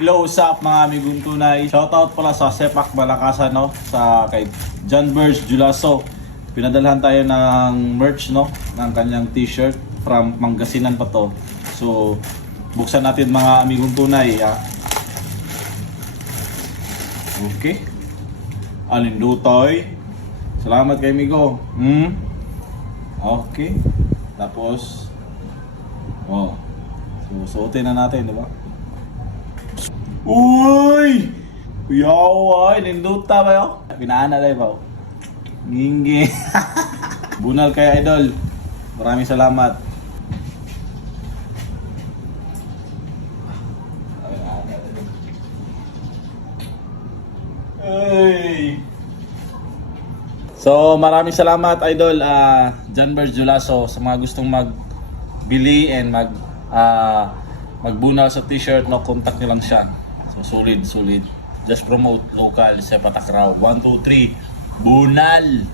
Hello, what's up mga amigong tunay? Shoutout pala sa Sepak Malakasan, no? Sa kay John Burge Julaso. Pinadalhan tayo ng merch, no? Ng kanyang t-shirt from Pangasinan pa to. So, buksan natin mga amigong tunay. Okay. Alindutoy. Salamat kay amigo. Okay. Tapos, oh. So, suotin na natin, di ba? Uy! Yaway! Ninduta ba yun? Pinaana tayo ba? Ngingi. Bunal kay Idol. Maraming salamat. Hey! So, maraming salamat Idol John Burge Julaso sa mga gustong magbili and magbunal sa t-shirt, no, contact nyo lang siya. So solid. Just promote local sa Patakraw. 1, 2, 3. Bunal!